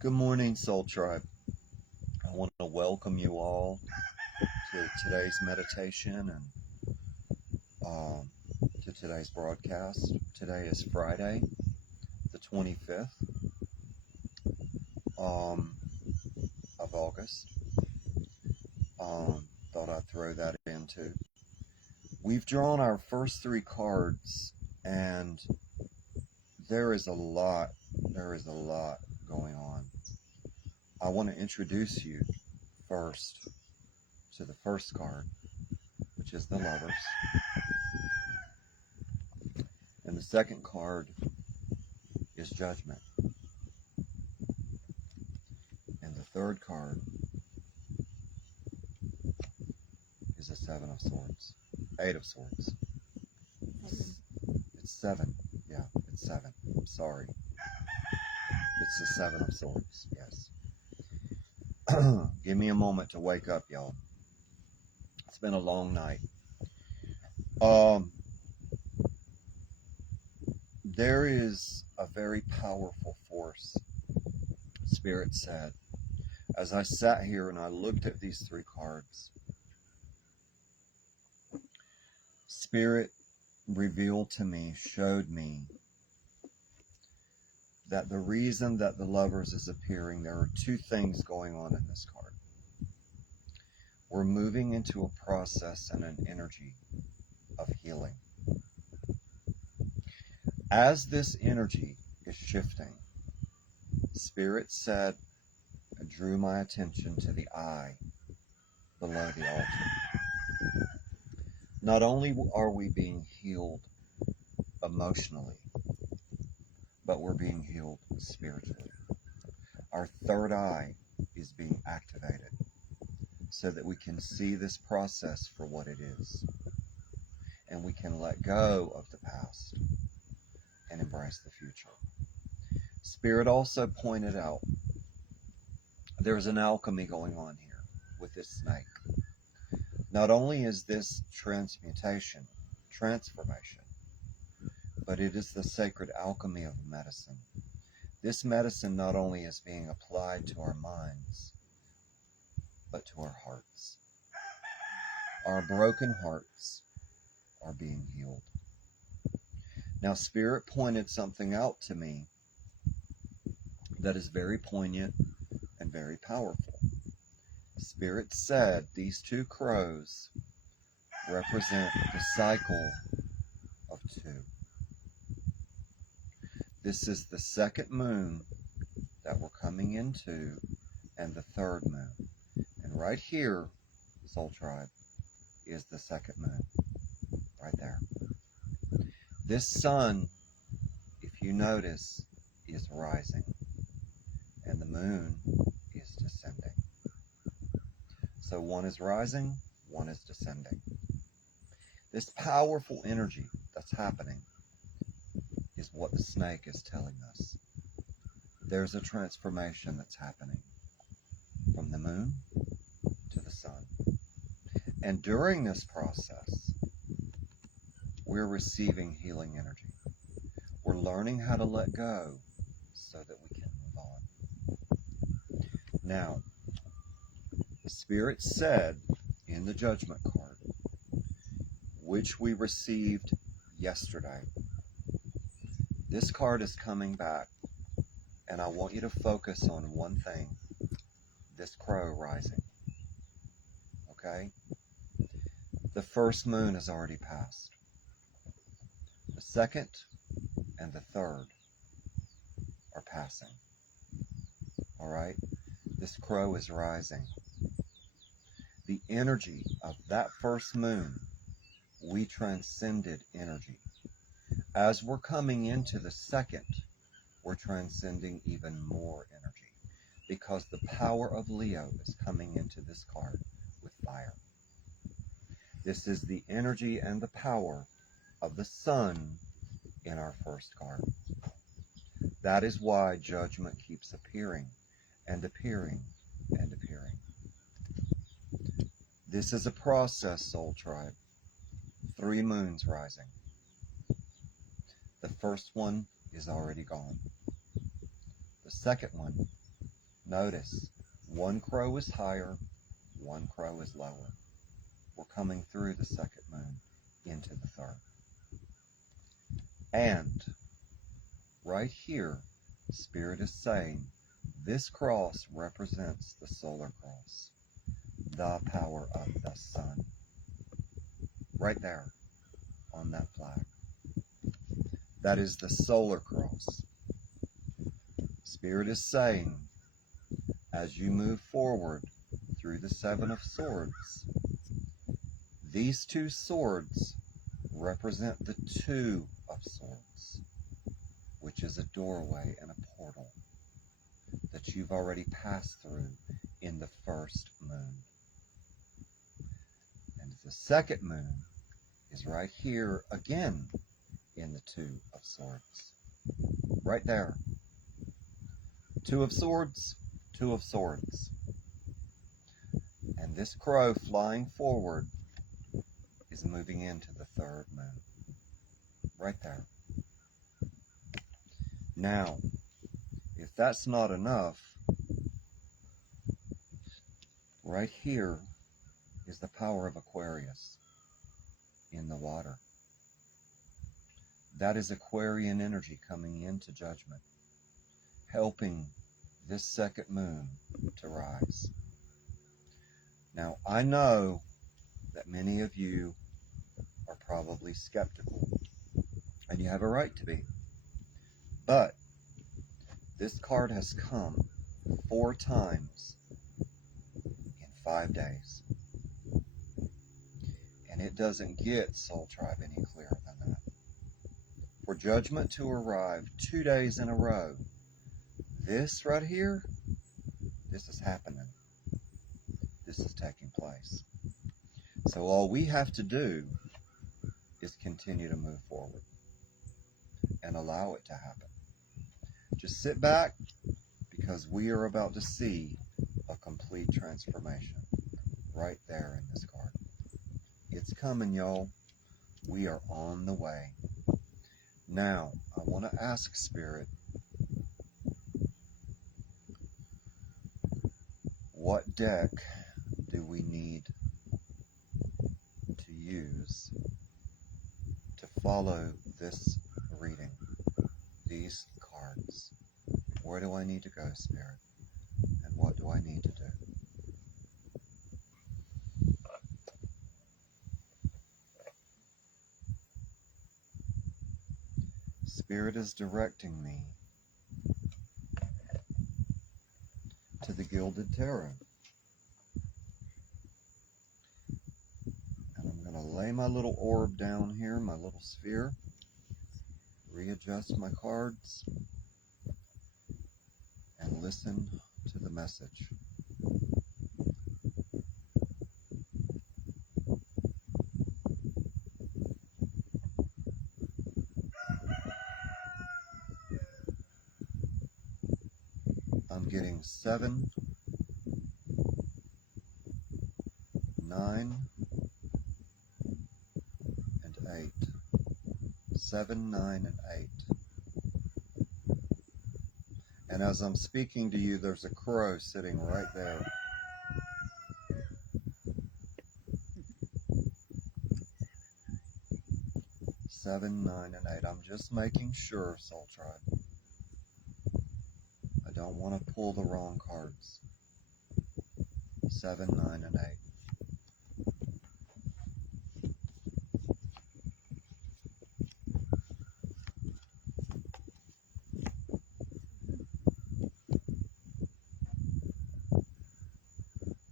Good morning, Soul Tribe. I want to welcome you all to today's meditation and to today's broadcast. Today is Friday, the 25th of August. Thought I'd throw that in too. We've drawn our first three cards, and there is a lot going on. I want to introduce you first to the first card, which is the Lovers. And the second card is Judgment. And the third card is the Seven of Swords. Eight of Swords. It's seven. Yeah, it's seven. I'm sorry. It's the Seven of Swords. Yes. Give me a moment to wake up, y'all. It's been a long night. There is a very powerful force, Spirit said. As I sat here and I looked at these three cards, Spirit revealed to me, showed me that the reason that the Lovers is appearing, there are two things going on in this card. We're moving into a process and an energy of healing. As this energy is shifting, Spirit said, drew my attention to the eye below the altar. Not only are we being healed emotionally, but we're being healed spiritually. Our third eye is being activated so that we can see this process for what it is. And we can let go of the past and embrace the future. Spirit also pointed out there's an alchemy going on here with this snake. Not only is this transformation, but it is the sacred alchemy of medicine. This medicine not only is being applied to our minds, but to our hearts. Our broken hearts are being healed. Now, Spirit pointed something out to me that is very poignant and very powerful. Spirit said these two crows represent the cycle of two. This is the second moon that we're coming into and the third moon. And right here, Soul Tribe, is the second moon. Right there. This sun, if you notice, is rising. And the moon is descending. So one is rising, one is descending. This powerful energy that's happening is what the snake is telling us. There's a transformation that's happening from the moon to the sun. And during this process, we're receiving healing energy. We're learning how to let go so that we can move on. Now, the Spirit said in the Judgment card, which we received yesterday, this card is coming back, and I want you to focus on one thing, this crow rising. Okay? The first moon has already passed. The second and the third are passing. All right? This crow is rising. The energy of that first moon, we transcended energy. As we're coming into the second, we're transcending even more energy because the power of Leo is coming into this card with fire. This is the energy and the power of the sun in our first card. That is why judgment keeps appearing and appearing and appearing. This is a process, Soul Tribe. 3 moons rising. The first one is already gone. The second one Notice, one crow is higher, one crow is lower. We're coming through the second moon into the third. And right here, Spirit is saying, this cross represents the solar cross, the power of the sun. Right there on that flag. That is the solar cross. Spirit is saying, as you move forward through the Seven of Swords, these two swords represent the Two of Swords, which is a doorway and a portal that you've already passed through in the first moon. And the second moon is right here again in the Two of Swords. Right there. Two of Swords, Two of Swords. And this crow flying forward is moving into the third moon. Right there. Now, if that's not enough, right here is the power of Aquarius in the water. That is Aquarian energy coming into judgment, helping this second moon to rise. Now, I know that many of you are probably skeptical, and you have a right to be. But this card has come 4 times in 5 days. And it doesn't get Soul Tribe any clearer than that. For judgment to arrive 2 days in a row, this right here, this is happening. This is taking place. So all we have to do is continue to move forward and allow it to happen. Just sit back, because we are about to see a complete transformation right there in this card. It's coming, y'all. We are on the way. Now, I want to ask Spirit, what deck do we need to use to follow this reading, these cards? Where do I need to go, Spirit? And what do I need to do? Spirit is directing me to the Gilded Tarot. And I'm going to lay my little orb down here, my little sphere, readjust my cards, and listen to the message. I'm getting 7, 9, and 8. 7, 9, and 8. And as I'm speaking to you, there's a crow sitting right there. Seven, 9, and 8. I'm just making sure, Soul Tribe. I don't want to pull the wrong cards. 7, 9, and 8.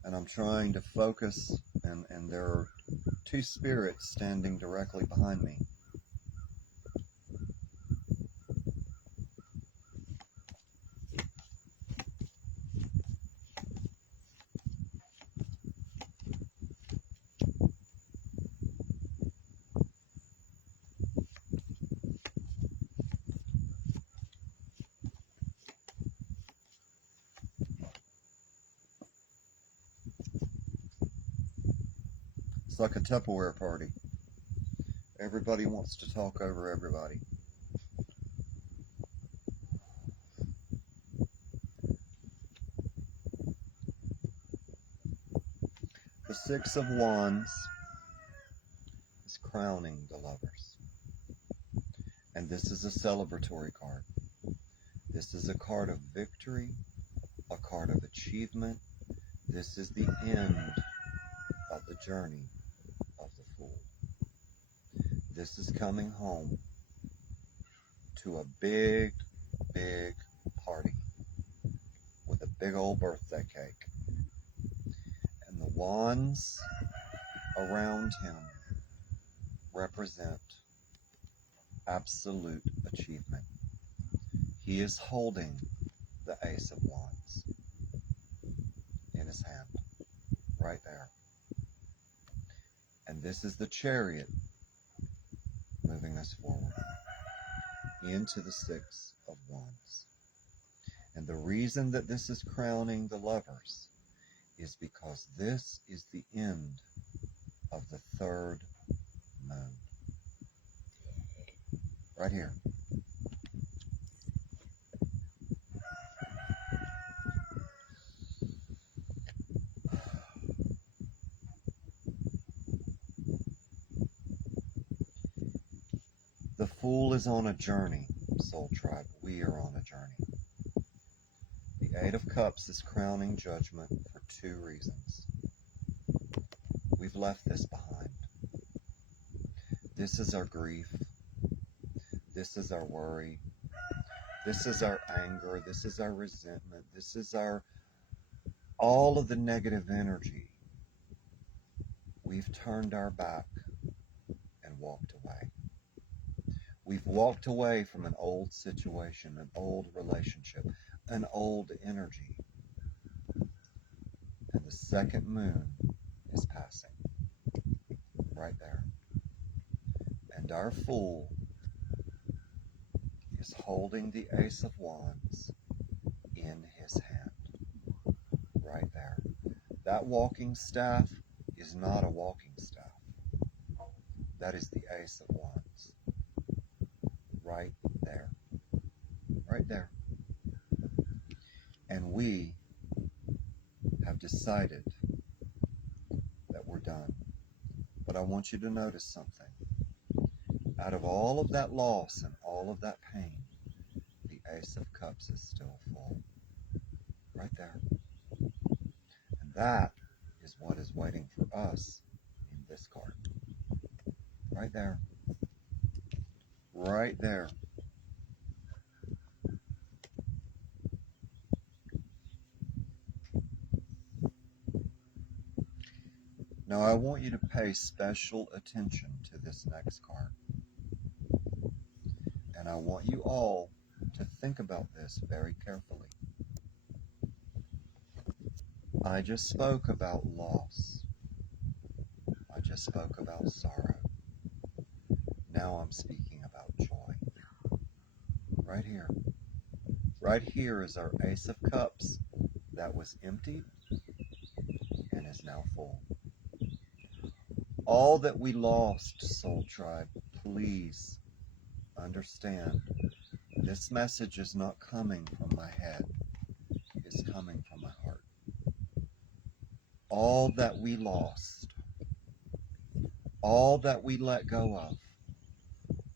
And I'm trying to focus, and there are 2 spirits standing directly behind me. It's like a Tupperware party. Everybody wants to talk over everybody. Six of Wands is crowning the lovers. And this is a celebratory card. This is a card of victory, a card of achievement. This is the end of the journey of the Fool. This is coming home to a big, big party with a big old birthday cake. And the wands around him represent absolute achievement. He is holding the Ace of Wands in his hand, right there. And this is the Chariot moving us forward into the Six of Wands. And the reason that this is crowning the lovers is because this is the end of the third moon. Right here. The Fool is on a journey, Soul Tribe. We are on a journey. The Eight of Cups is crowning judgment for two reasons. We've left this behind. This is our grief. This is our worry. This is our anger. This is our resentment. This is all of the negative energy. We've turned our back and walked away. We've walked away from an old situation, an old relationship, an old energy. And the second moon is passing right there. And our Fool is holding the Ace of Wands in his hand right there. That walking staff is not a walking staff. That is the Ace of Wands. Right there. Right there. And we have decided that we're done. But I want you to notice something. Out of all of that loss and all of that pain, the Ace of Cups is still full. Right there. And that is what is waiting for us in this card. Right there. Right there. Now I want you to pay special attention to this next card. And I want you all to think about this very carefully. I just spoke about loss. I just spoke about sorrow. Now I'm speaking about joy. Right here. Right here is our Ace of Cups that was empty and is now full. All that we lost, Soul Tribe, please understand. This message is not coming from my head. It's coming from my heart. All that we lost, all that we let go of,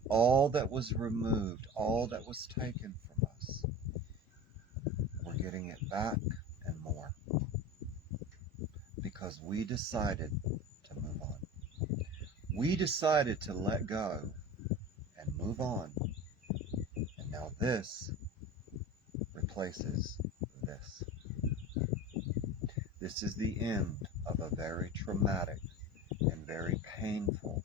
all that was removed, all that was taken from us, we're getting it back and more. Because we decided to move on. We decided to let go and move on. And now this replaces this. This is the end of a very traumatic and very painful,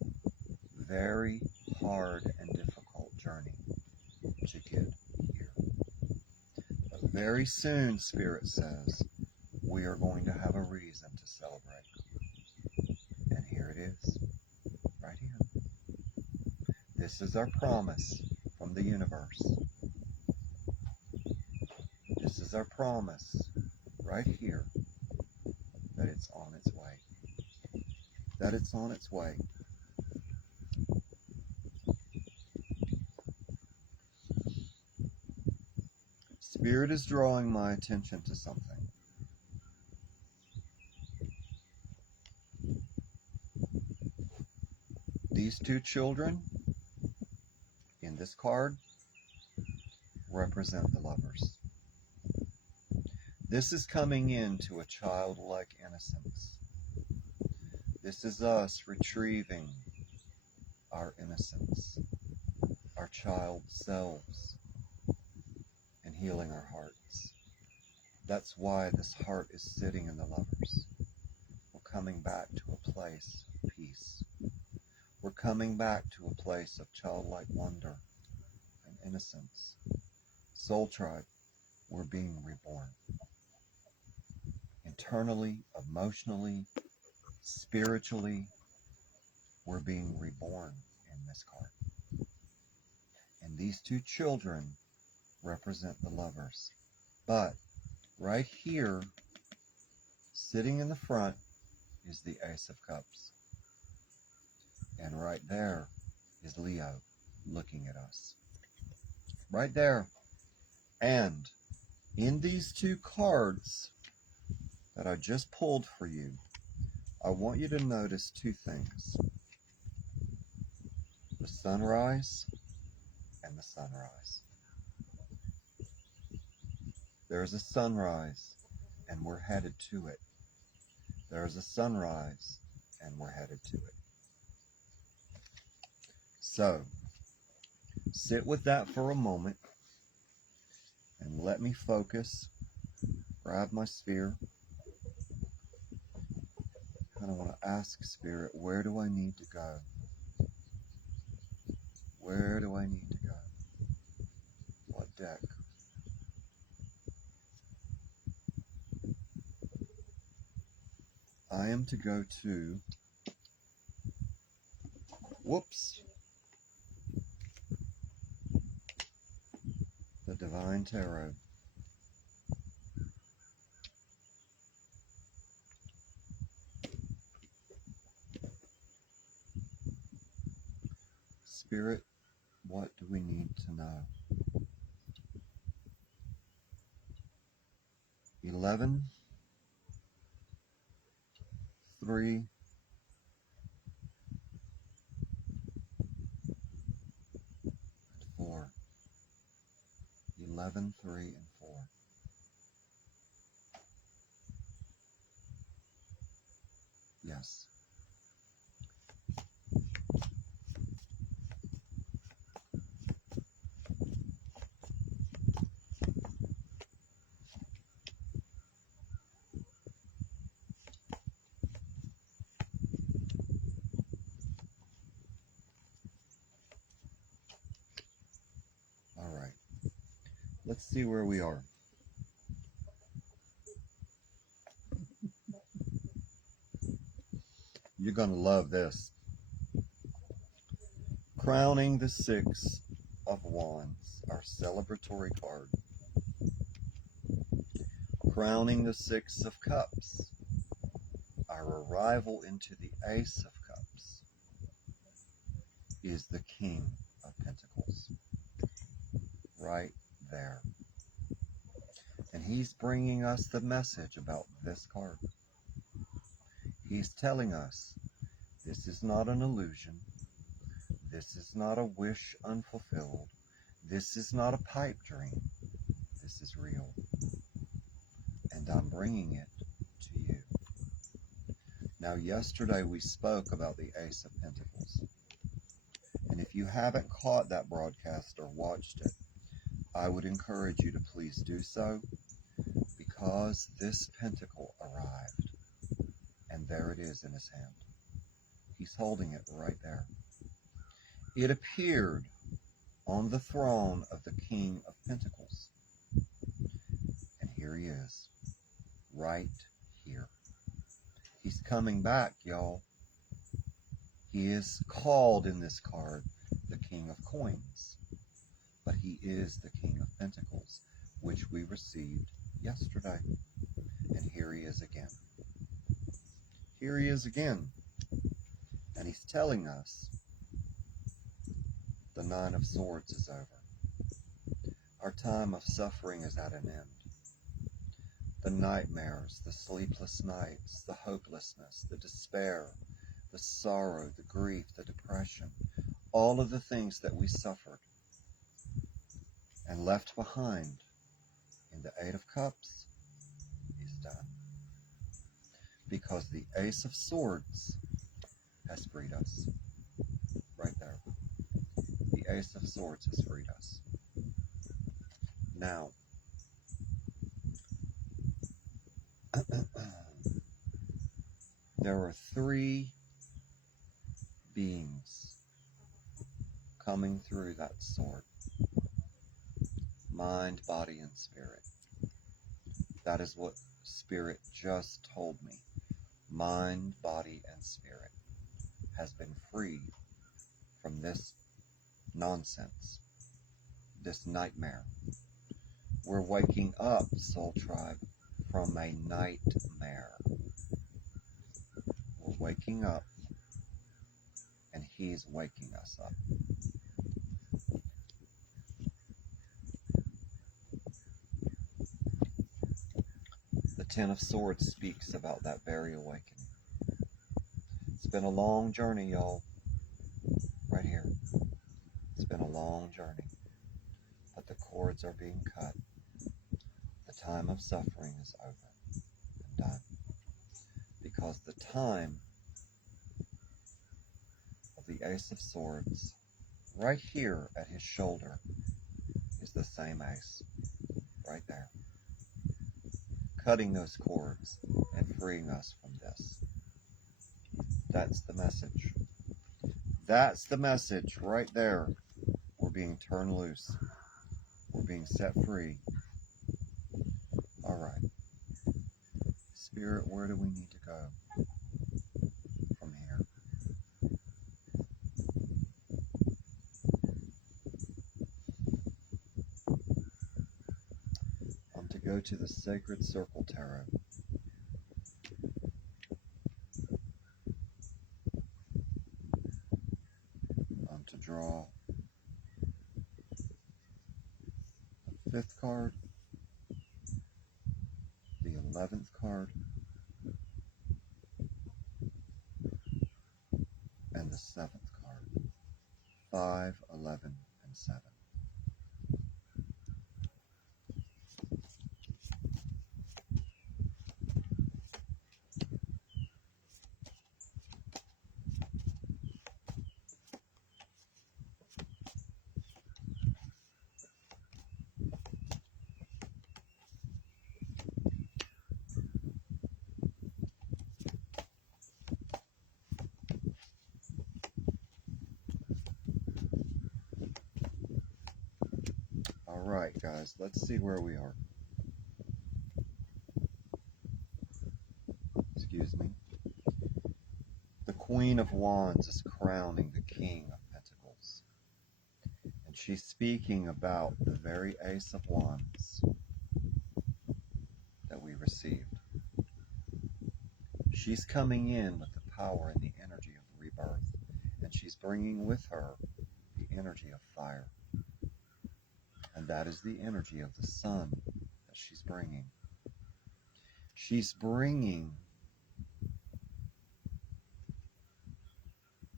very hard and difficult journey to get here. But very soon, Spirit says, we are going to have a reason to celebrate. And here it is, right here. This is our promise from the universe. This is our promise right here that it's on its way. That it's on its way. Spirit is drawing my attention to something. These two children in this card represent the lovers. This is coming into a childlike innocence. This is us retrieving our innocence, our child selves, and healing our hearts. That's why this heart is sitting in the lovers. We're coming back to a place of peace. We're coming back to a place of childlike wonder and innocence. Soul Tribe, we're being reborn. Internally, emotionally, spiritually, we're being reborn in this card. And these two children represent the lovers. But right here, sitting in the front, is the Ace of Cups. And right there is Leo looking at us. Right there. And in these two cards that I just pulled for you, I want you to notice two things. The sunrise and the sunrise. There's a sunrise and we're headed to it. There's a sunrise and we're headed to it. So, sit with that for a moment and let me focus. Grab my sphere. Kind of want to ask Spirit, where do I need to go? Where do I need to go? What deck? I am to go to, whoops, the Divine Tarot. Spirit, what do we need to know? 11, 3, and 4. 11, 3, and 4. Yes. All right. Let's see where we are. You're going to love this. Crowning the Six of Wands, our celebratory card. Crowning the Six of Cups, our arrival into the Ace of Cups, is the King of Pentacles. Right there. And he's bringing us the message about this card. He's telling us this is not an illusion. This is not a wish unfulfilled. This is not a pipe dream. This is real. And I'm bringing it to you. Now, yesterday we spoke about the Ace of Pentacles. And if you haven't caught that broadcast or watched it, I would encourage you to please do so, because this pentacle arrived. And there it is in his hand. He's holding it right there. It appeared on the throne of the King of Pentacles. And here he is, right here. He's coming back, y'all. He is called in this card the King of Coins, but he is the King of Pentacles, which we received yesterday. And here he is again. Here he is again. And he's telling us the Nine of Swords is over. Our time of suffering is at an end. The nightmares, the sleepless nights, the hopelessness, the despair, the sorrow, the grief, the depression, all of the things that we suffered and left behind in the Eight of Cups is done. Because the Ace of Swords has freed us. Right there. The Ace of Swords has freed us. Now, there are three beings coming through that sword. Mind, body, and spirit. That is what Spirit just told me. Mind, body, and spirit has been freed from this nonsense, this nightmare. We're waking up, Soul Tribe, from a nightmare. We're waking up, and He's waking us up. The Ten of Swords speaks about that very awakening. It's been a long journey, y'all. Right here. It's been a long journey. But the cords are being cut. The time of suffering is over and done. Because the time of the Ace of Swords, right here at his shoulder, is the same ace. Right there. Cutting those cords and freeing us from this. That's the message. That's the message right there. We're being turned loose. We're being set free. All right. Spirit, where do we need to go from here? I'm to go to the Sacred Circle Tarot. I'm to draw the 5th card, the 11th card, and the 7th card. 5, 11, and 7. Alright guys, let's see where we are. Excuse me. The Queen of Wands is crowning the King of Pentacles. And she's speaking about the very Ace of Wands that we received. She's coming in with the power and the energy of rebirth. And she's bringing with her the energy of fire. And that is the energy of the sun that she's bringing. She's bringing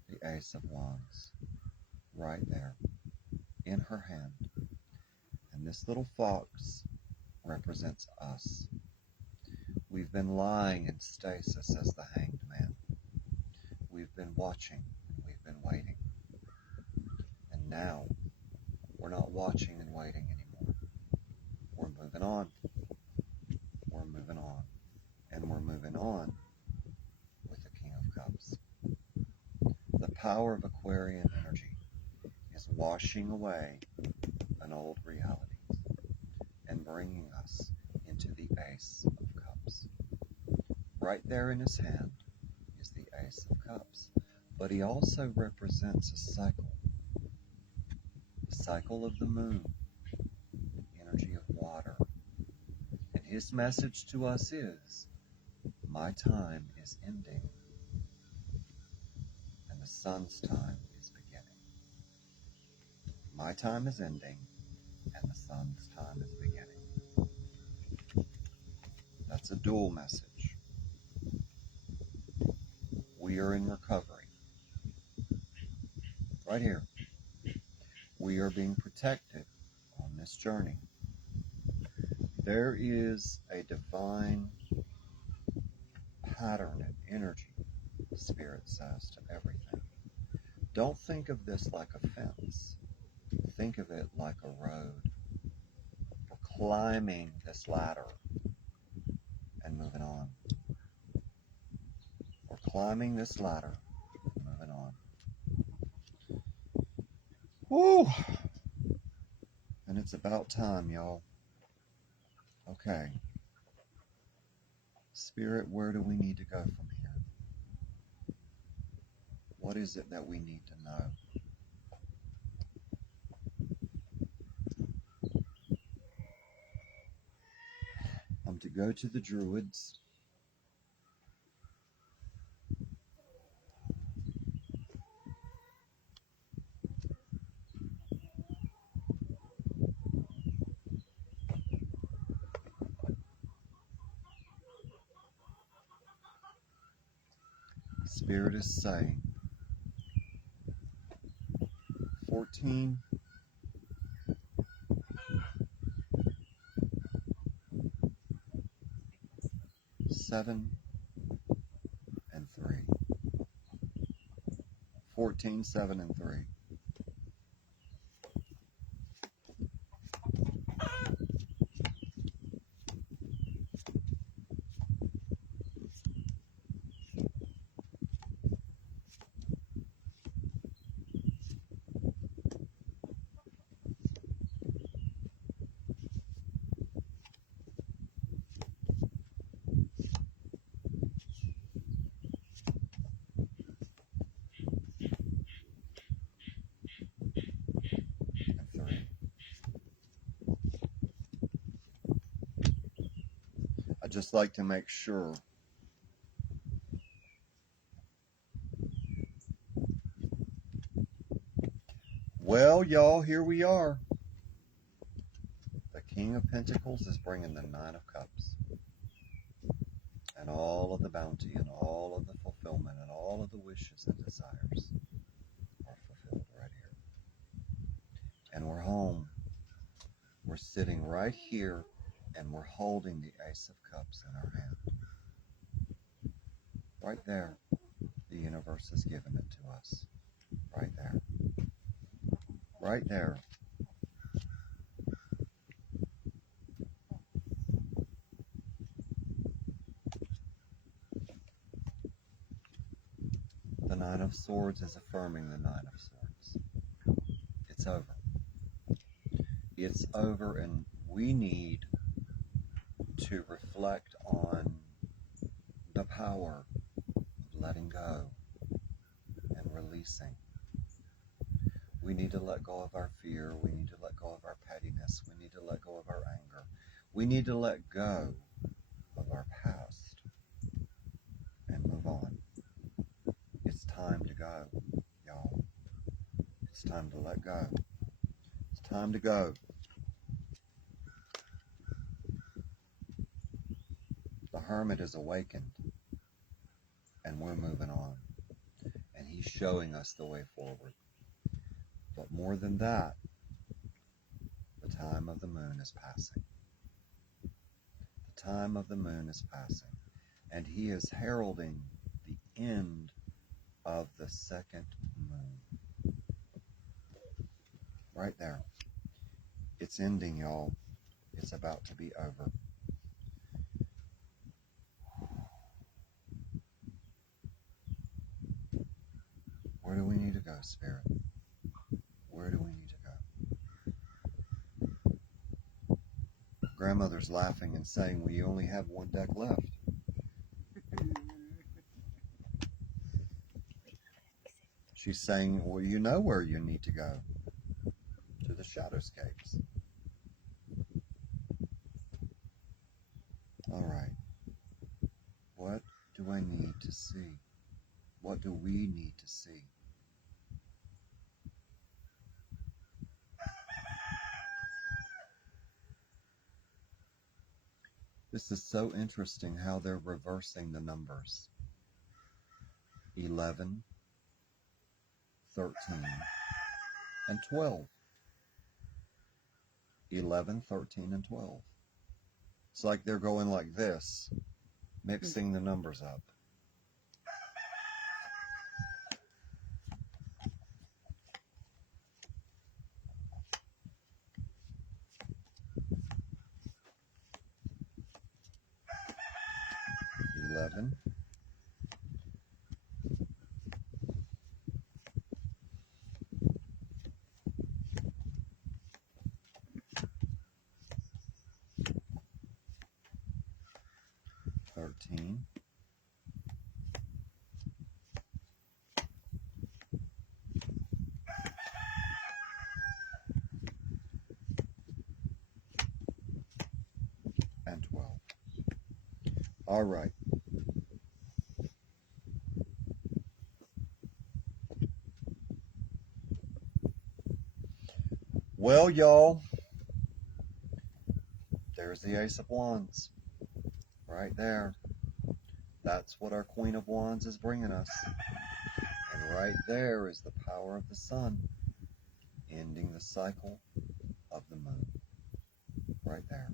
the Ace of Wands right there in her hand. And this little fox represents us. We've been lying in stasis as the Hanged Man. We've been watching and we've been waiting. And now we're not watching and waiting anymore. We're moving on. We're moving on. And we're moving on with the King of Cups. The power of Aquarian energy is washing away an old reality and bringing us into the Ace of Cups. Right there in his hand is the Ace of Cups. But he also represents a cycle. The cycle of the moon, the energy of water. And his message to us is, my time is ending, and the sun's time is beginning. My time is ending, and the sun's time is beginning. That's a dual message. We are in recovery. Right here. We are being protected on this journey. There is a divine pattern and energy, Spirit says, to everything. Don't think of this like a fence. Think of it like a road. We're climbing this ladder and moving on. We're climbing this ladder and moving on. Woo! And it's about time, y'all. Okay. Spirit, where do we need to go from here? What is it that we need to know? I'm to go to the Druids. Spirit is saying 14, 7, and 3. 14, 7, and 3. And 3. I'd just like to make sure. Well, y'all, here we are. The King of Pentacles is bringing the Nine of Cups. And all of the bounty and all of the fulfillment and all of the wishes and desires are fulfilled right here. And we're home. We're sitting right here and we're holding the Ace of Cups in our hand. Right there. The universe has given it to us. Right there. Right there. The Nine of Swords is affirming the Nine of Swords. It's over. It's over, and we need to reflect on the power of letting go and releasing. We need to let go of our fear. We need to let go of our pettiness. We need to let go of our anger. We need to let go of our past and move on. It's time to go, y'all. It's time to let go. It's time to go. The Hermit is awakened, and we're moving on. And he's showing us the way forward. But more than that, the time of the moon is passing. The time of the moon is passing. And he is heralding the end of the second moon. Right there. It's ending, y'all. It's about to be over. Where do we need to go, Spirit? Where do we need to go? Grandmother's laughing and saying, well, you only have one deck left. She's saying, well, you know where you need to go. To the Shadowscapes. All right. What do I need to see? What do we need to see? This is so interesting how they're reversing the numbers. 11, 13, and 12. 11, 13, and 12. It's like they're going like this, mixing the numbers up. Eleven, 13, 12. All right. Well, y'all, there's the Ace of Wands right there. That's what our Queen of Wands is bringing us. And right there is the power of the sun, ending the cycle of the moon. Right there.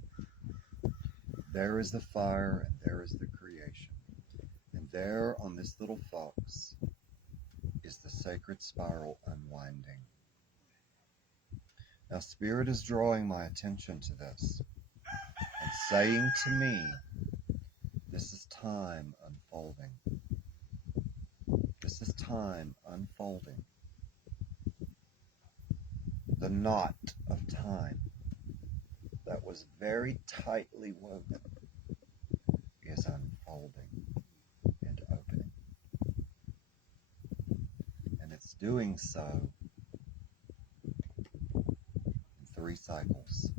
There is the fire, and there is the creation. And there on this little fox is the sacred spiral unwinding. Now, Spirit is drawing my attention to this and saying to me, this is time unfolding. This is time unfolding. The knot of time that was very tightly woven is unfolding and opening. And it's doing so in 3 cycles.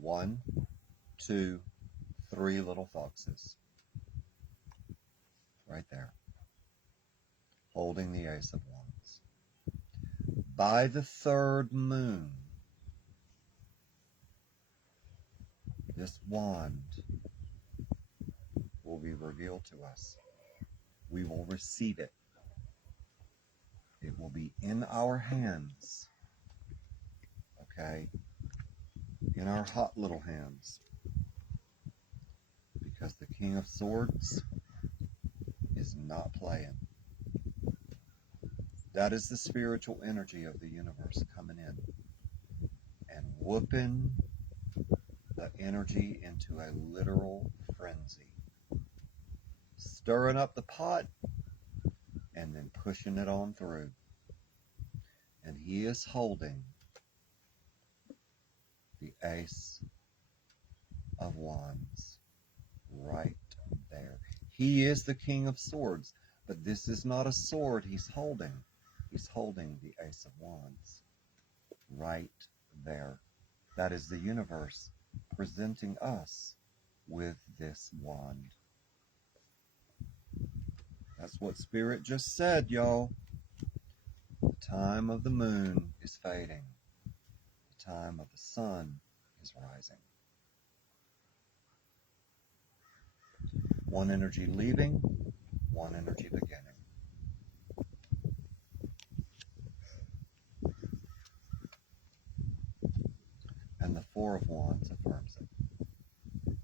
1, 2, 3 little foxes. Right there. Holding the Ace of Wands. By the 3rd moon, this wand will be revealed to us. We will receive it. It will be in our hands. Okay? In our hot little hands. Because the King of Swords is not playing. That is the spiritual energy of the universe coming in and whooping the energy into a literal frenzy. Stirring up the pot and then pushing it on through. And he is holding the Ace of Wands right there. He is the King of Swords, but this is not a sword he's holding. He's holding the Ace of Wands right there. That is the universe presenting us with this wand. That's what Spirit just said, y'all. The time of the moon is fading. The time of the sun is rising. One energy leaving, one energy beginning. And the 4 of Wands affirms it.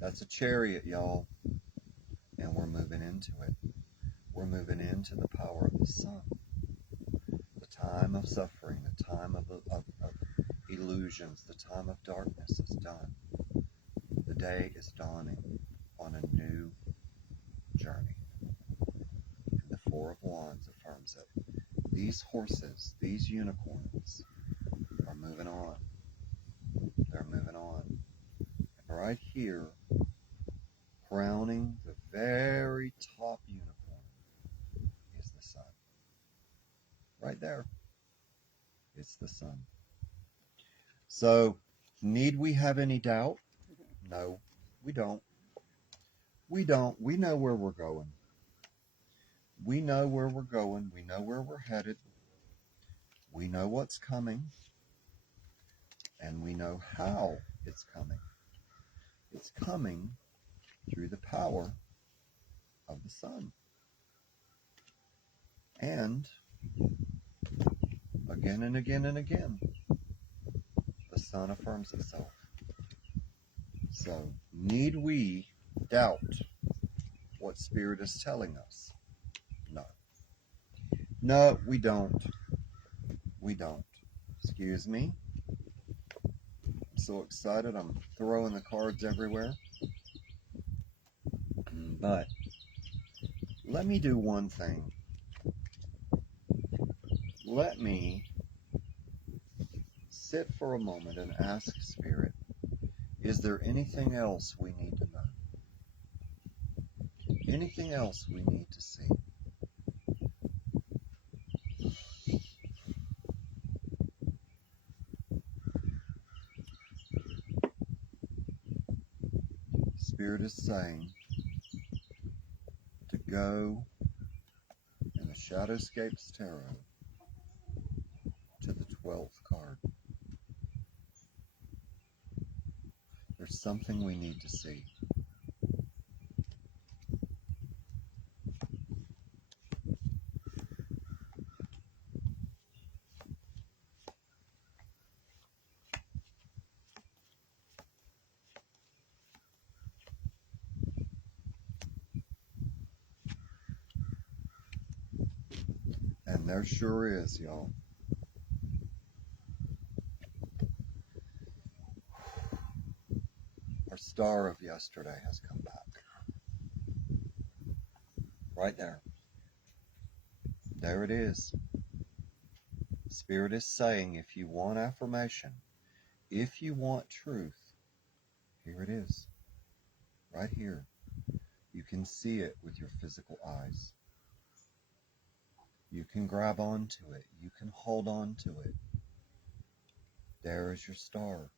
That's a chariot, y'all. And we're moving into it. We're moving into the power of the sun. The time of suffering, the time of illusions, the time of darkness is done. The day is dawning on a new journey. And the 4 of Wands affirms it. These horses, these unicorns, are moving on. They're moving on. And right here, crowning the very top unicorn, is the sun. Right there. It's the sun. So, need we have any doubt? No, we don't. We don't. We know where we're going. We know where we're going. We know where we're headed. We know what's coming. And we know how it's coming. It's coming through the power of the sun. And again and again and again, the sun affirms itself. So, need we doubt what Spirit is telling us? No. No, we don't. We don't. Excuse me. I'm so excited. I'm throwing the cards everywhere. But let me do one thing. Let me sit for a moment and ask Spirit, is there anything else we need to know? Anything else we need to see? Spirit is saying to go in the Shadowscapes Tarot to the 12th card. There's something we need to see. And there sure is, y'all. Our star of yesterday has come back. Right there. There it is. Spirit is saying, if you want affirmation, if you want truth, here it is. Right here. You can see it with your physical eyes. You can grab onto it. You can hold on to it. There is your star,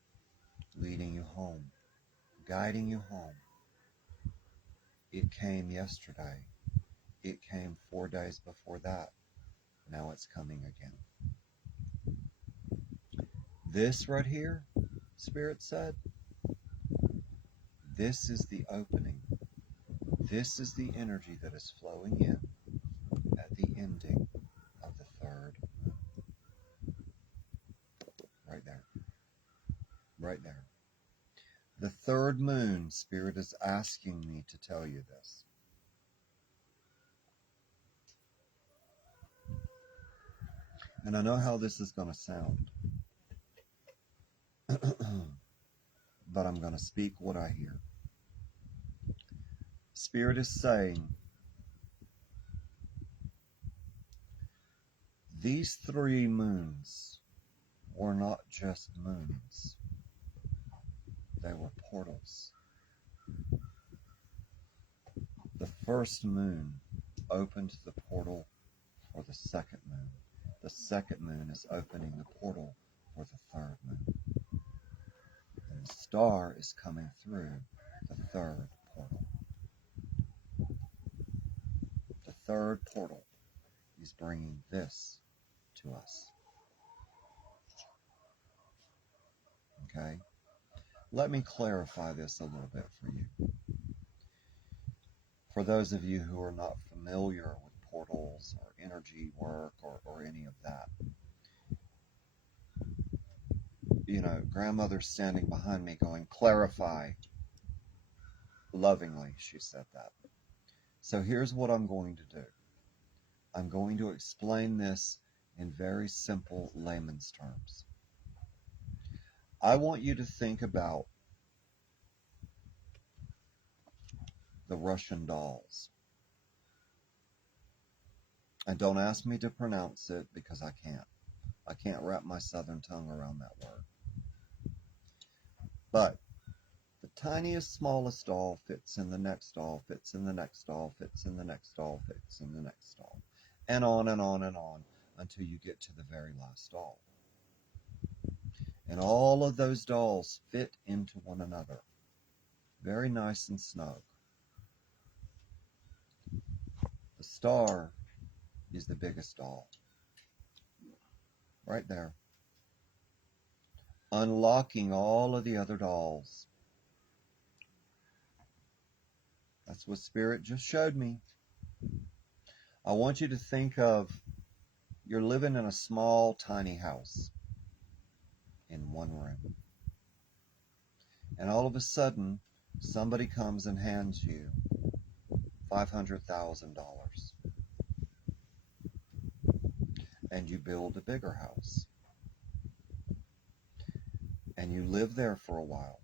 leading you home, guiding you home. It came yesterday. It came 4 days before that. Now it's coming again. This right here, Spirit said, this is the opening. This is the energy that is flowing in at the ending of the third moon. Right there. Right there. The third moon, Spirit is asking me to tell you this. And I know how this is going to sound. But I'm going to speak what I hear. Spirit is saying, these 3 moons were not just moons. They were portals. The first moon opened the portal for the second moon. The second moon is opening the portal for the third moon. And the star is coming through the third portal. The third portal is bringing this to us. Okay? Let me clarify this a little bit for you. For those of you who are not familiar with portals or energy work or any of that, you know, grandmother's standing behind me going, clarify. Lovingly, she said that. So here's what I'm going to do. I'm going to explain this in very simple layman's terms. I want you to think about the Russian dolls. And don't ask me to pronounce it because I can't. I can't wrap my southern tongue around that word. But the tiniest, smallest doll fits in the next doll, fits in the next doll, fits in the next doll, fits in the next doll. And on and on and on until you get to the very last doll. And all of those dolls fit into one another. Very nice and snug. The star is the biggest doll. Right there. Unlocking all of the other dolls. That's what Spirit just showed me. I want you to think of you're living in a small, tiny house in one room. And all of a sudden, somebody comes and hands you $500,000. And you build a bigger house. And you live there for a while.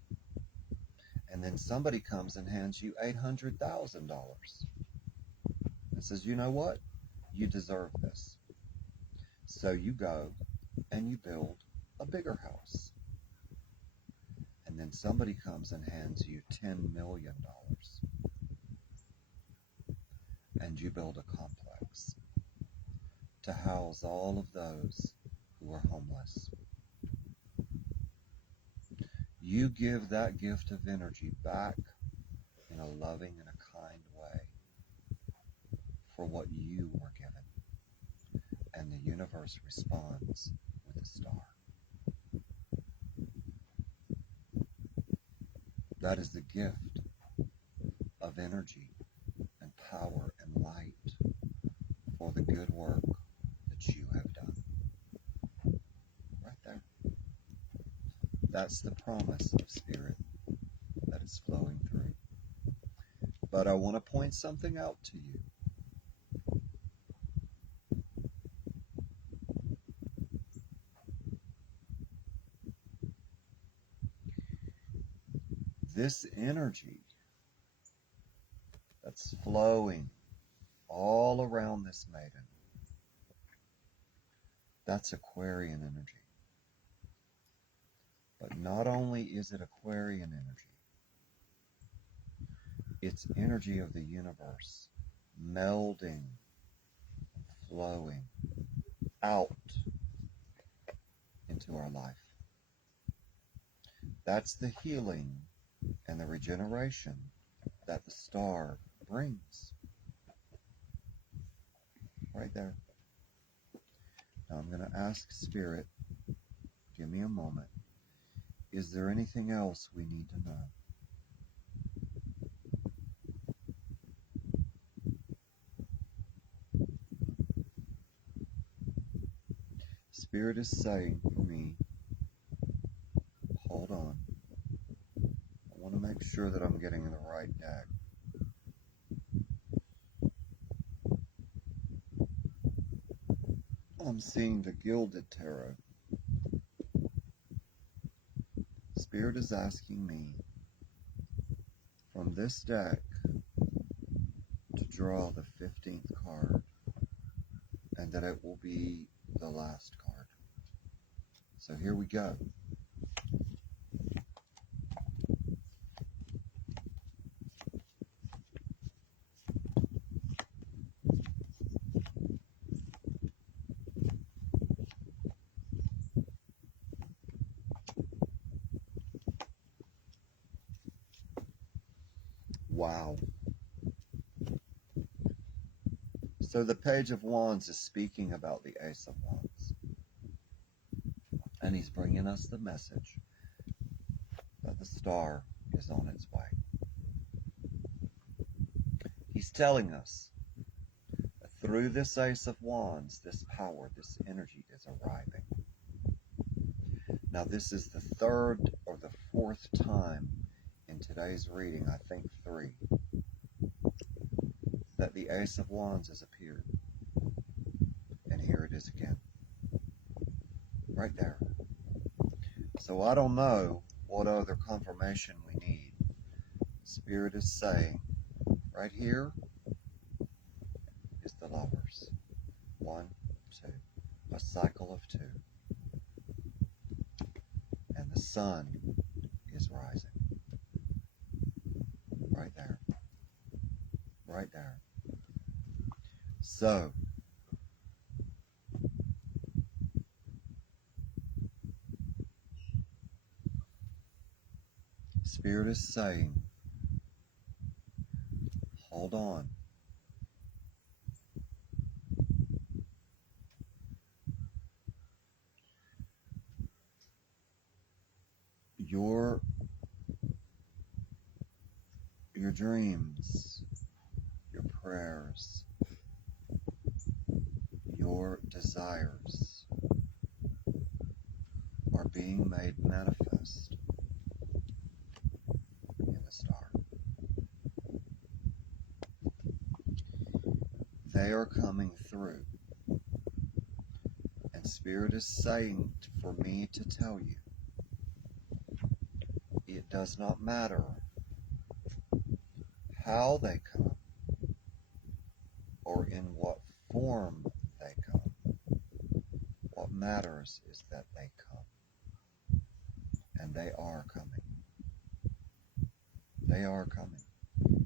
And then somebody comes and hands you $800,000 and says, you know what? You deserve this. So you go and you build a bigger house. And then somebody comes and hands you $10 million. And you build a complex to house all of those who are homeless. You give that gift of energy back in a loving and a kind way for what you were given. And the universe responds with a star. That is the gift of energy and power and light for the good work that you have done. Right there. That's the promise of Spirit that is flowing through. But I want to point something out to you. This energy that's flowing all around this maiden, that's Aquarian energy. But not only is it Aquarian energy, it's energy of the universe melding, flowing out into our life. That's the healing and the regeneration that the star brings. Right there. Now I'm going to ask Spirit, give me a moment. Is there anything else we need to know? Spirit is saying for me, hold on. I want to make sure that I'm getting the right deck. I'm seeing the Gilded Tarot. Spirit is asking me from this deck to draw the 15th card, and that it will be the last card. So here we go. Wow. So the Page of Wands is speaking about the Ace of Wands. And he's bringing us the message that the star is on its way. He's telling us that through this Ace of Wands, this power, this energy is arriving. Now this is the third or the fourth time in today's reading, I think 3, that the Ace of Wands has appeared. And here it is again. Right there. So I don't know what other confirmation we need. Spirit is saying, right here is the Lovers. 1, 2. A cycle of 2. And the sun is rising. Right there. Right there. So, Spirit is saying, hold on. Your dreams, your prayers, your desires are being made manifest in the star. They are coming through. And Spirit is saying for me to tell you, it does not matter how they come or in what form they come. What matters is that they come. And they are coming. They are coming.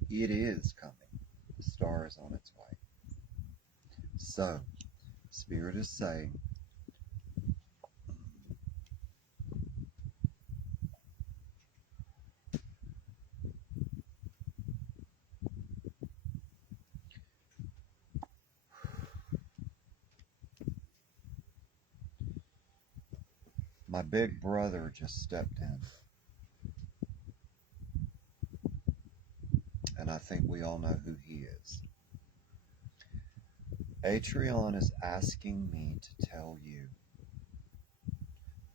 It is coming. The star is on its way. So, Spirit is saying, my big brother just stepped in. And I think we all know who he is. Atrion is asking me to tell you,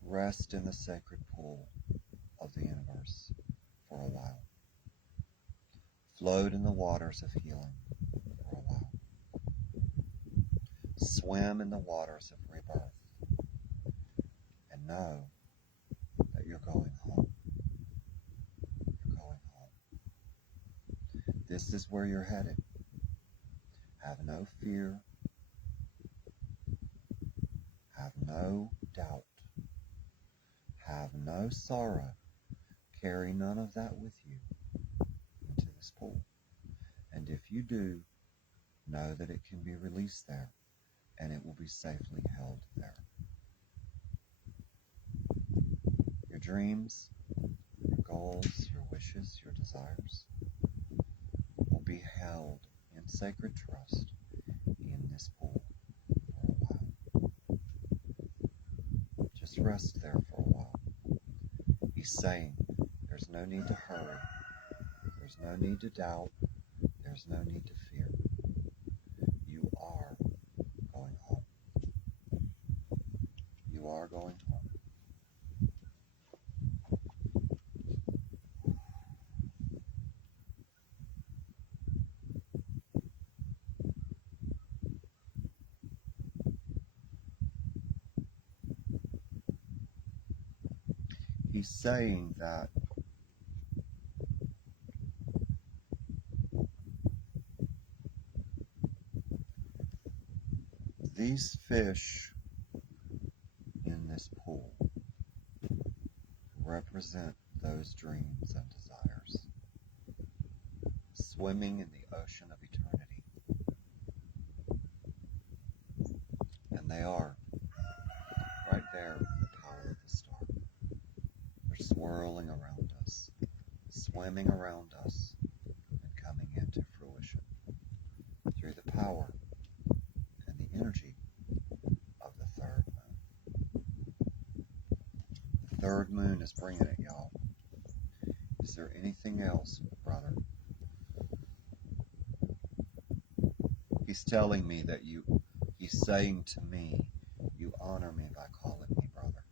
rest in the sacred pool of the universe for a while. Float in the waters of healing for a while. Swim in the waters of rebirth. And know that you're going home. You're going home. This is where you're headed. Have no fear. Have no doubt. Have no sorrow. Carry none of that with you into this pool. And if you do, know that it can be released there, and it will be safely held there. Your dreams, your goals, your wishes, your desires will be held in sacred trust in this pool for a while. Just rest there for a while. He's saying there's no need to hurry. There's no need to doubt. There's no need to fear. You are going home. You are going home. He's saying that these fish in this pool represent those dreams and desires, swimming in the ocean of eternity. And they are right there in the power of the star. They're swirling around us, swimming around us, and coming into fruition through the power and the energy of the third moon. The third moon is bringing it, y'all. Is there anything else, brother? He's telling me that he's saying to me, you honor me by calling me brother.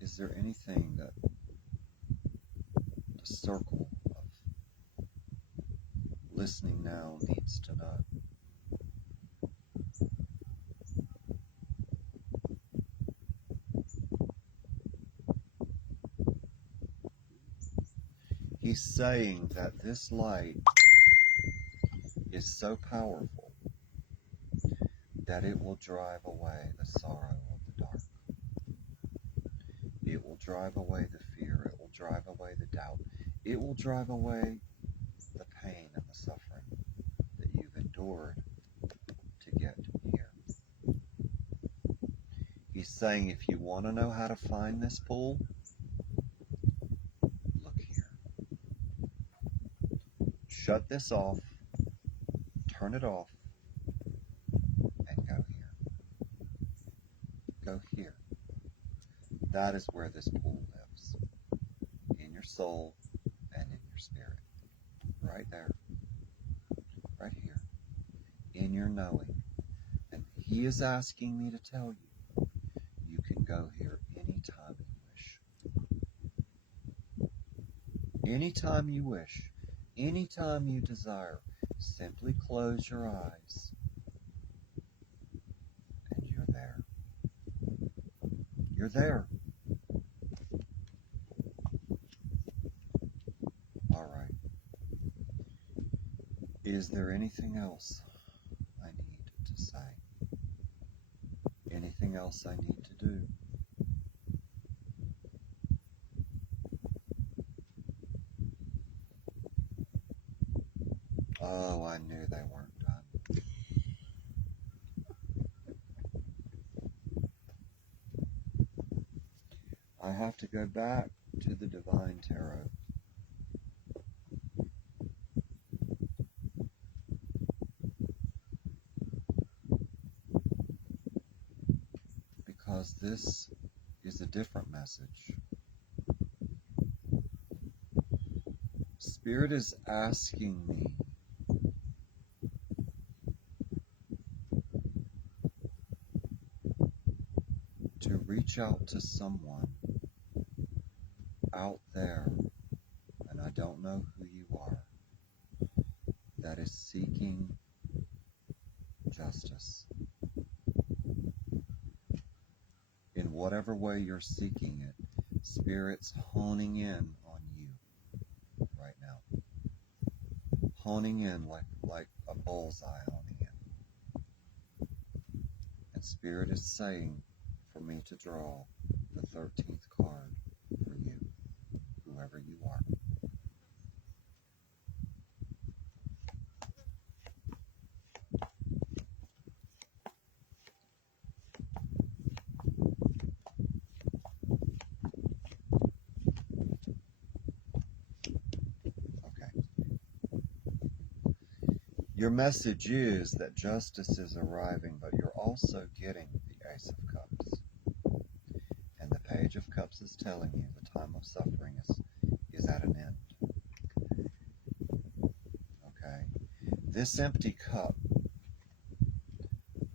Is there anything that the circle of listening now needs to know? He's saying that this light is so powerful that it will drive away the sorrow of the dark. It will drive away the fear. It will drive away the doubt. It will drive away the pain and the suffering that you've endured to get here. He's saying if you want to know how to find this pool, look here. Shut this off, turn it off, and go here. Go here. That is where this pool lives. soul and in your spirit. Right there. Right here. In your knowing. And he is asking me to tell you, you can go here anytime you wish. Anytime you wish. Anytime you desire. Simply close your eyes. And you're there. You're there. All right. Is there anything else I need to say? Anything else I need to do? Oh, I knew they weren't done. I have to go back to the Divine Tarot. Because this is a different message. Spirit is asking me to reach out to someone out there, and I don't know who you are, that is seeking justice. In whatever way you're seeking it, Spirit's honing in on you right now. Honing in like a bullseye honing in. And Spirit is saying for me to draw the 13th card for you, whoever you are. Okay. Your message is that justice is arriving, but you're also getting the Ace of Cups. And the Page of Cups is telling you the time of suffering is at an end. Okay? This empty cup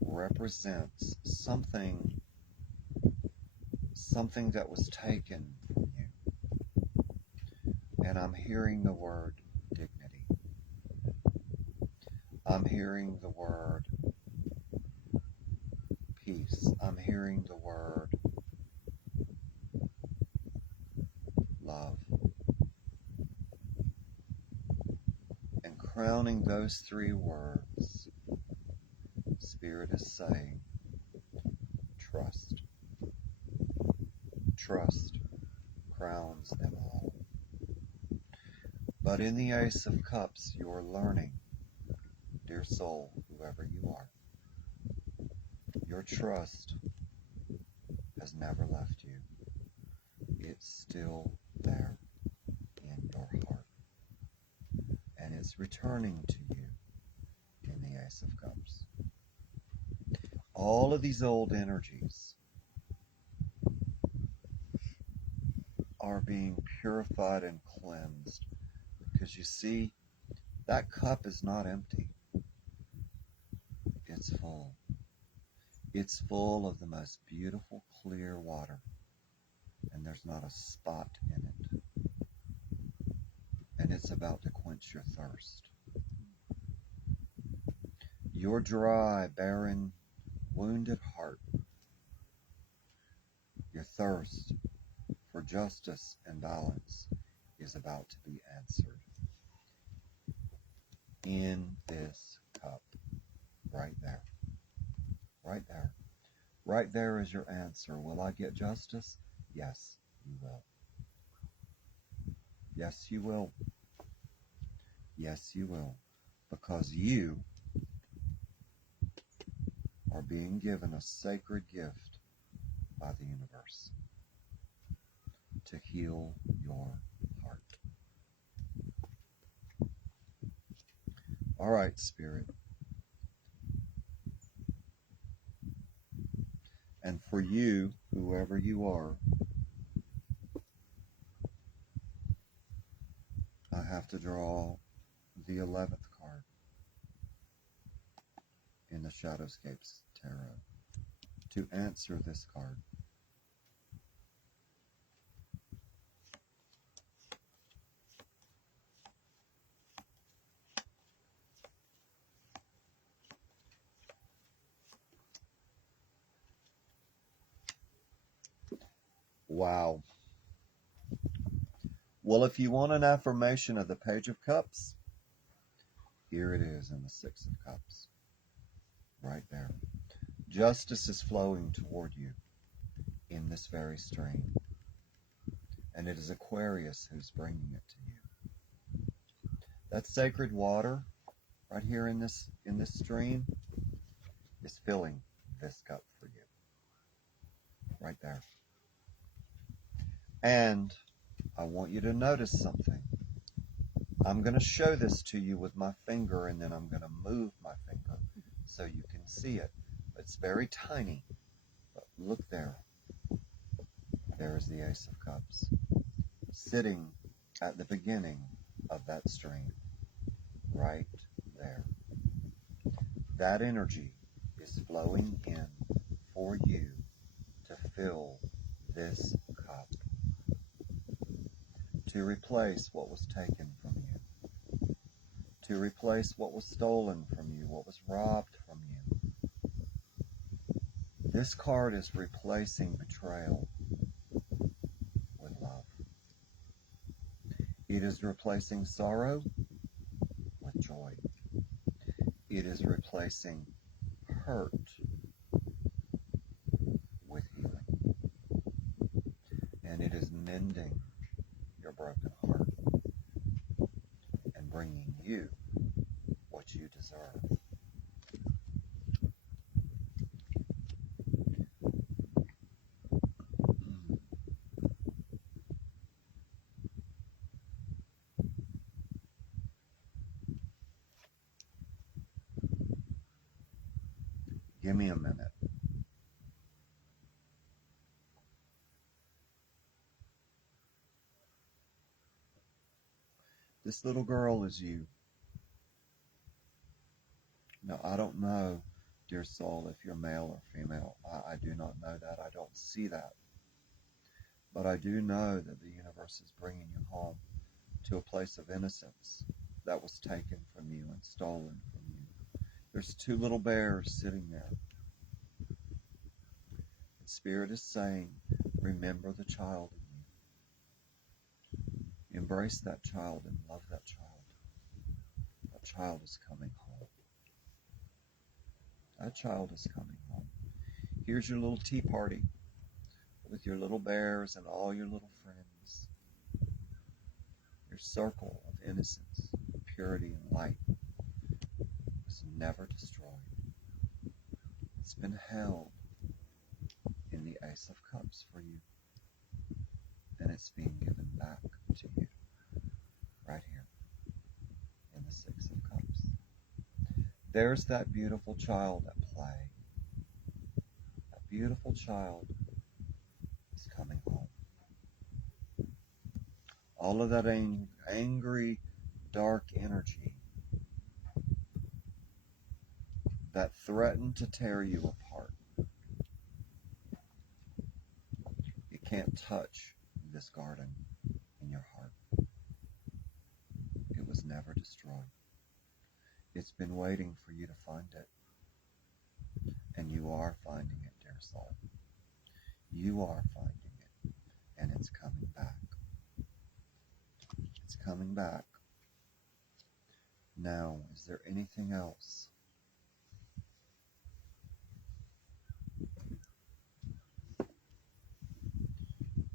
represents something that was taken from you. And I'm hearing the word dignity. I'm hearing the word peace. I'm hearing the word love. And crowning those three words, Spirit is saying, trust. Trust crowns them all. But in the Ace of Cups, you're learning, dear soul, whoever you are, your trust has never left you. It's still there in your heart. And it's returning to you in the Ace of Cups. All of these old energies are being purified and cleansed. Because you see, that cup is not empty. It's full. It's full of the most beautiful, clear water. And there's not a spot in it. And it's about to quench your thirst. Your dry, barren, wounded heart, your thirst for justice and balance is about to be answered. In this cup, right there. Right there. Right there is your answer. Will I get justice? Yes, you will. Yes, you will. Yes, you will. Because you are being given a sacred gift by the universe to heal your heart. All right, Spirit. And for you, whoever you are, have to draw the 11th card in the Shadowscapes Tarot to answer this card. Wow. Well, if you want an affirmation of the Page of Cups, here it is in the Six of Cups. Right there. Justice is flowing toward you in this very stream. And it is Aquarius who's bringing it to you. That sacred water right here in this stream is filling this cup for you. Right there. And I want you to notice something. I'm going to show this to you with my finger, and then I'm going to move my finger so you can see it. It's very tiny, but look there. There's the Ace of Cups, sitting at the beginning of that stream, right there. That energy is flowing in for you to fill this cup, to replace what was taken from you, to replace what was stolen from you, what was robbed from you. This card is replacing betrayal with love. It is replacing sorrow with joy. It is replacing hurt with healing. And it is mending your broken heart and bringing you what you deserve. Give me a minute. This little girl is you. Now, I don't know, dear soul, if you're male or female. I do not know that. I don't see that. But I do know that the universe is bringing you home to a place of innocence that was taken from you and stolen from you. There's two little bears sitting there. And Spirit is saying, remember the child in you. Embrace that child and love that child. That child is coming home. That child is coming home. Here's your little tea party with your little bears and all your little friends. Your circle of innocence, purity, and light was never destroyed. It's been held in the Ace of Cups for you, and it's being given back to you right here in the Six of Cups. There's that beautiful child at play. That beautiful child is coming home. All of that angry, dark energy that threatened to tear you apart, it can't touch this garden in your heart. It was never destroyed. It's been waiting for you to find it. And you are finding it, dear soul. You are finding it. And it's coming back. It's coming back. Now, is there anything else?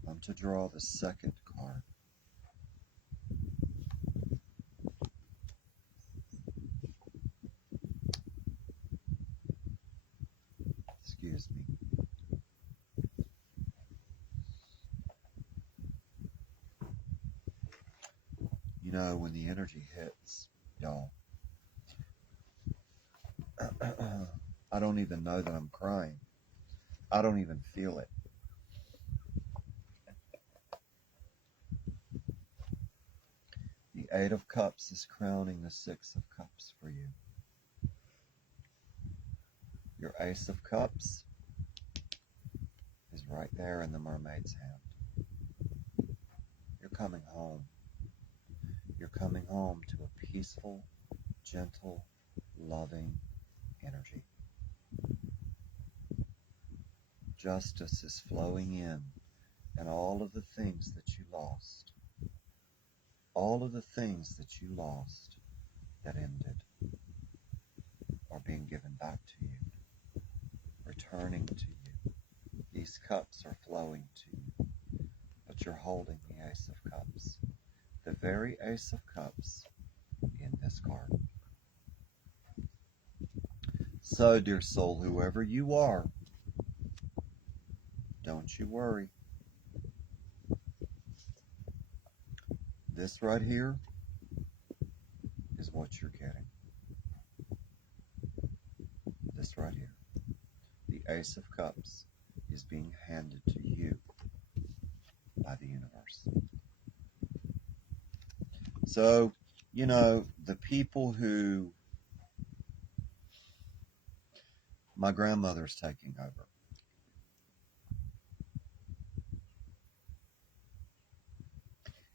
I'm to draw the second card. Excuse me. You know, when the energy hits, y'all, I don't even know that I'm crying. I don't even feel it. The Eight of Cups is crowning the Six of Cups for you. Your Ace of Cups is right there in the Mermaid's hand. You're coming home. You're coming home to a peaceful, gentle, loving energy. Justice is flowing in, and all of the things that you lost, all of the things that you lost that ended are being given back to you, returning to you. These cups are flowing to you, but you're holding the Ace of Cups, the very Ace of Cups in this card. So, dear soul, whoever you are, don't you worry. This right here is what you're getting. This right here. The Ace of Cups is being handed to you by the universe. So, you know, the people who my grandmother's taking over.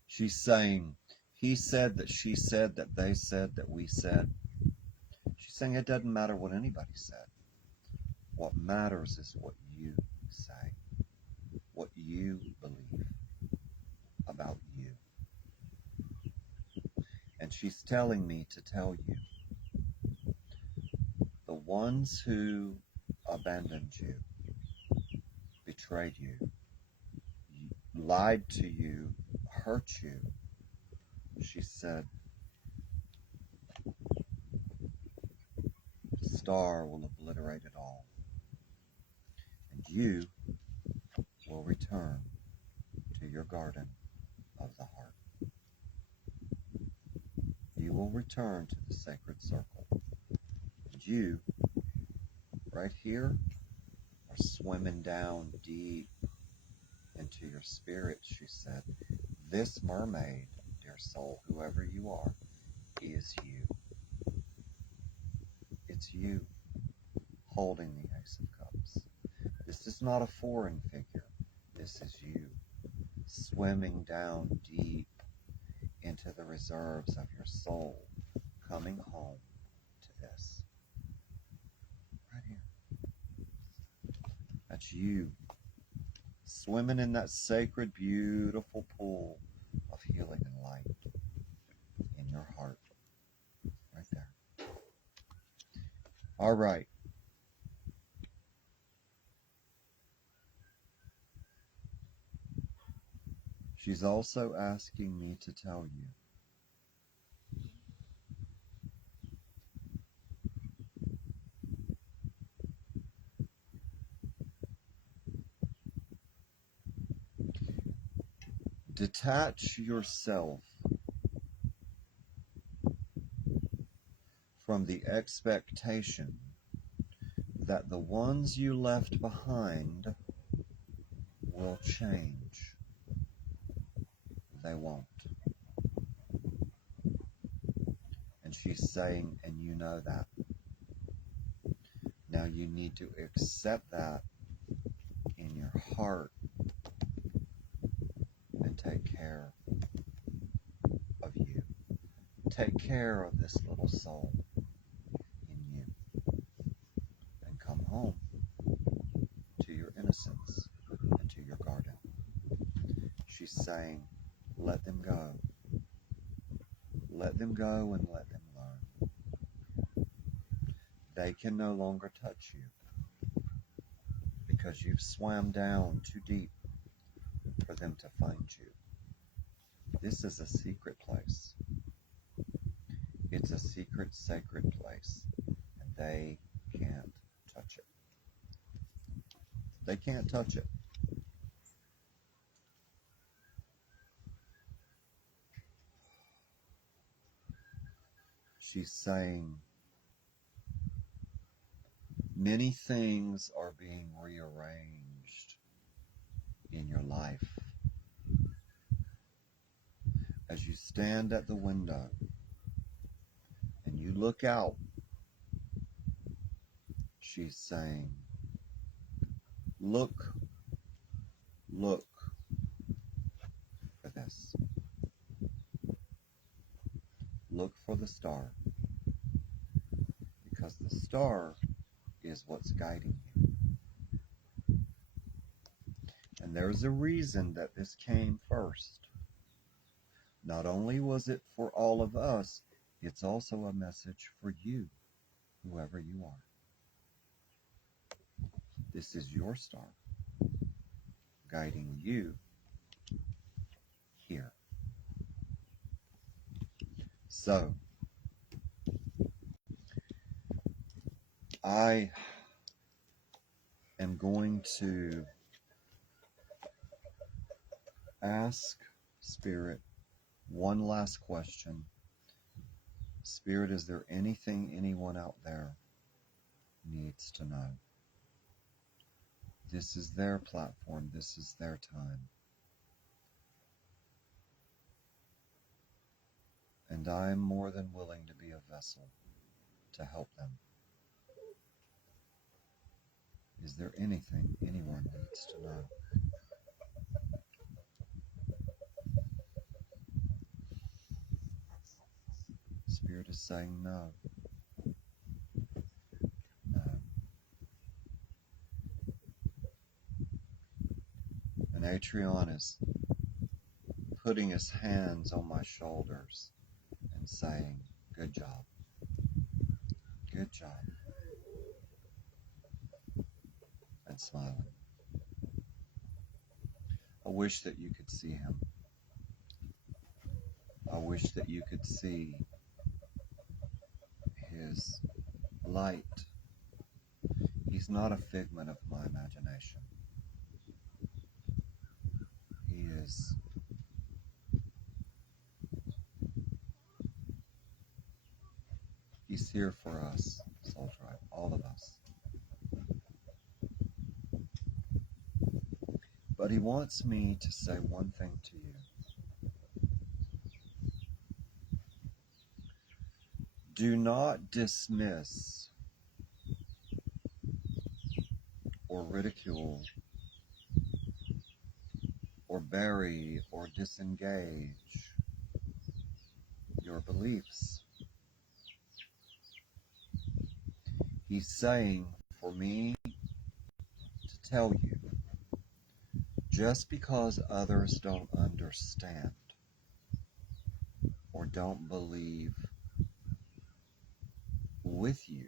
She's saying, he said that, she said that, they said that, we said. She's saying it doesn't matter what anybody said. What matters is what you say, what you believe about you. And she's telling me to tell you, the ones who abandoned you, betrayed you, lied to you, hurt you, she said, the star will obliterate it all. And you will return to your garden of the heart. You will return to the sacred circle. And you, right here, are swimming down deep into your spirit, she said. This mermaid, dear soul, whoever you are, is you. It's you holding the Ace of Cups. This is not a foreign figure. This is you swimming down deep into the reserves of your soul, coming home to this. Right here. That's you swimming in that sacred, beautiful pool of healing and light in your heart. Right there. All right. She's also asking me to tell you detach yourself from the expectation that the ones you left behind will change. They won't. And she's saying, and you know that. Now you need to accept that in your heart and take care of you. Take care of this little soul in you and come home to your innocence and to your garden. She's saying, let them go. Let them go and let them learn. They can no longer touch you because you've swam down too deep for them to find you. This is a secret place. It's a secret, sacred place, and they can't touch it. They can't touch it. She's saying many things are being rearranged in your life. as you stand at the window and you look out, she's saying, look, look for this. Look for the star, because the star is what's guiding you. And there's a reason that this came first. Not only was it for all of us, it's also a message for you, whoever you are. This is your star, guiding you here. So, I am going to ask Spirit one last question. Spirit, is there anything anyone out there needs to know? This is their platform. This is their time. And I am more than willing to be a vessel to help them. Is there anything anyone needs to know? Spirit is saying no. No. And Atrion is putting his hands on my shoulders and saying, good job. Good job. And smiling. I wish that you could see him. I wish that you could see his light. He's not a figment of my imagination. He is He's here for us, Soul Tribe, all of us. But he wants me to say one thing to you. Do not dismiss or ridicule or bury or disengage your beliefs. He's saying for me to tell you, just because others don't understand or don't believe with you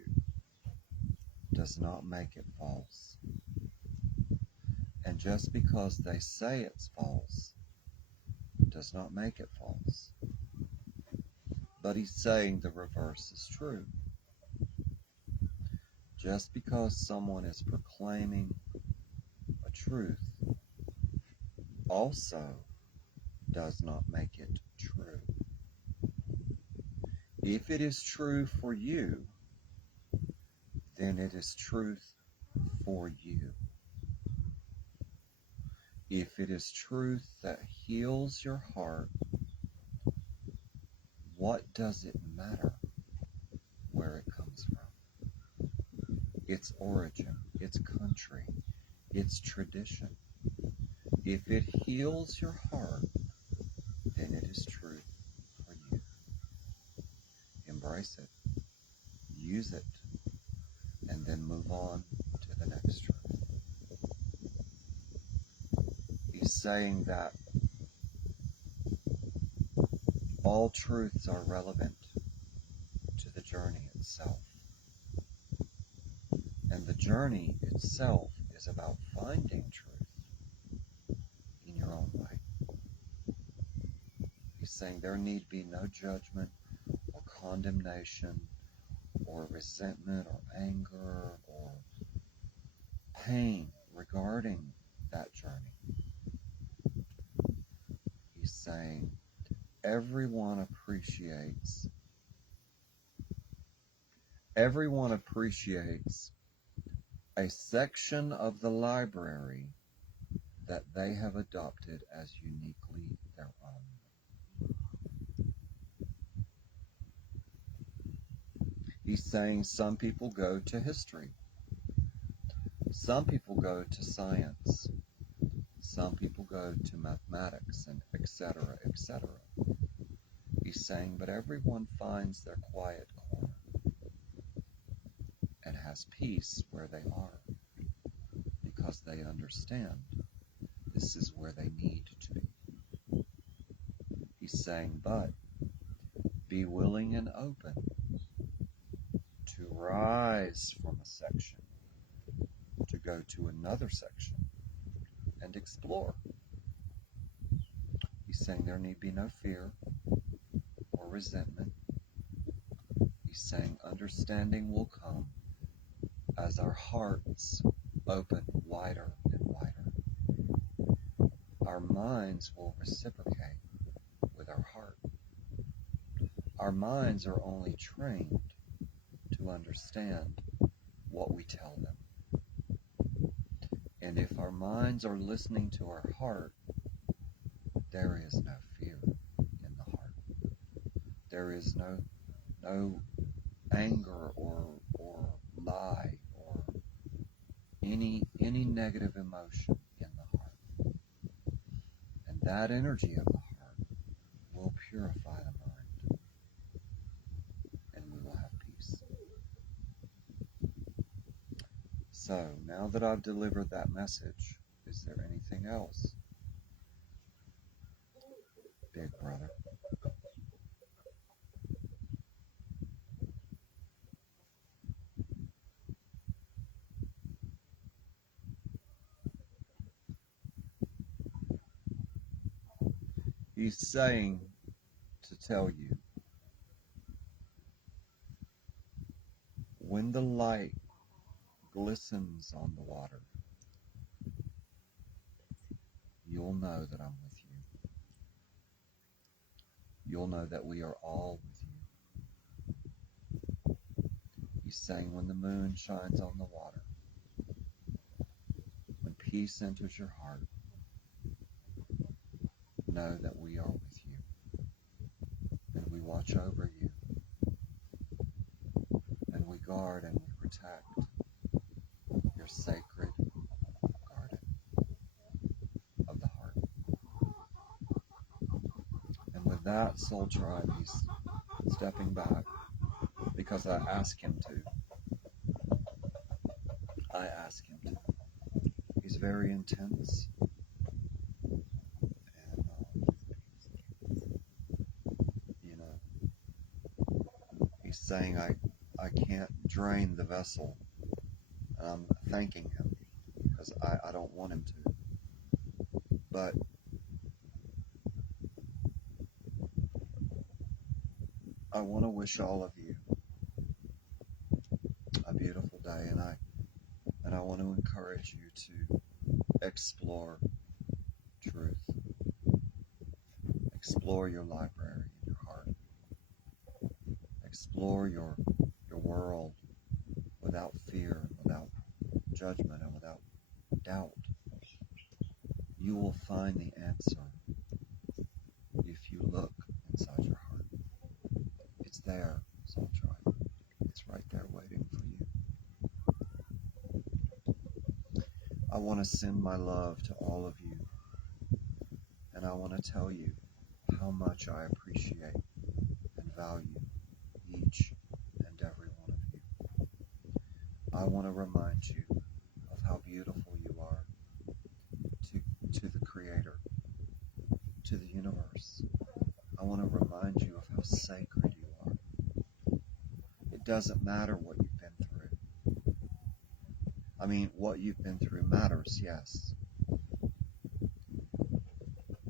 does not make it false. And just because they say it's false does not make it false. But he's saying the reverse is true. Just because someone is proclaiming a truth also does not make it true. If it is true for you, then it is truth for you. If it is truth that heals your heart, what does it matter where it comes from? Its origin, its country, its tradition. If it heals your heart, then it is truth for you. Embrace it, use it, and then move on to the next truth. He's saying that all truths are relevant to the journey itself. And the journey itself is about finding truth in your own way. He's saying there need be no judgment or condemnation or resentment or anger or pain regarding that journey. He's saying everyone appreciates a section of the library that they have adopted as uniquely their own. He's saying some people go to history. Some people go to science. Some people go to mathematics, and etc., etc. He's saying, but everyone finds their quiet corner and has peace where they are because they understand this is where they need to be. He's saying, but be willing and open to rise from a section, to go to another section and explore. He's saying there need be no fear or resentment. He's saying understanding will come as our hearts open wider and wider. Our minds will reciprocate with our heart. Our minds are only trained to understand what we tell them. And if our minds are listening to our heart, there is no fear in the heart. There is no anger or lie or any negative emotion in the heart. And that energy of the heart will purify the mind, and we will have peace. So, now that I've delivered that message, is there anything else, big brother? He's saying to tell you, when the light glistens on the water, you'll know that I'm with you. You'll know that we are all with you. He's saying when the moon shines on the water, when peace enters your heart, know that we are with you, and we watch over you, and we guard and we protect your sacred garden of the heart. And with that, Soul Tribe, he's stepping back because I ask him to. I ask him to. He's very intense. And, you know, he's saying I can't drain the vessel. And I'm thanking him because I don't want him to. But I want to wish all of you a beautiful day, and I want to encourage you to explore truth. Explore your library in your heart. Explore your world without fear, and without judgment, and without doubt. You will find the answer if you look inside your heart. It's there, Soul Tribe. It's right there waiting for you. I want to send my love to all of you, and I want to tell you how much I appreciate and value each and every one of you. I want to remind you of how beautiful you are to the Creator, to the universe. I want to remind you of how sacred you are. It doesn't matter what you've been through. I mean, what you've been through matters, yes.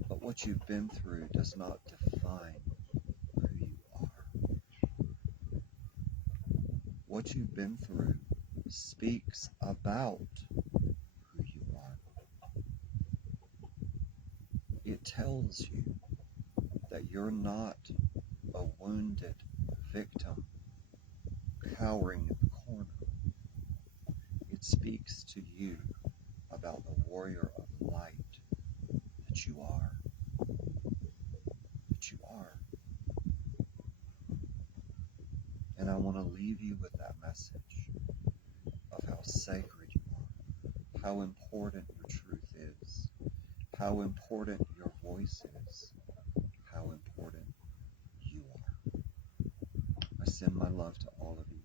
But what you've been through does not define who you are. What you've been through speaks about who you are. It tells you that you're not a wounded victim cowering in the corner. It speaks to you about the warrior of light that you are. That you are. And I want to leave you with that message of how sacred you are, how important your truth is, how important your voice is, how important you are. I send my love to all of you.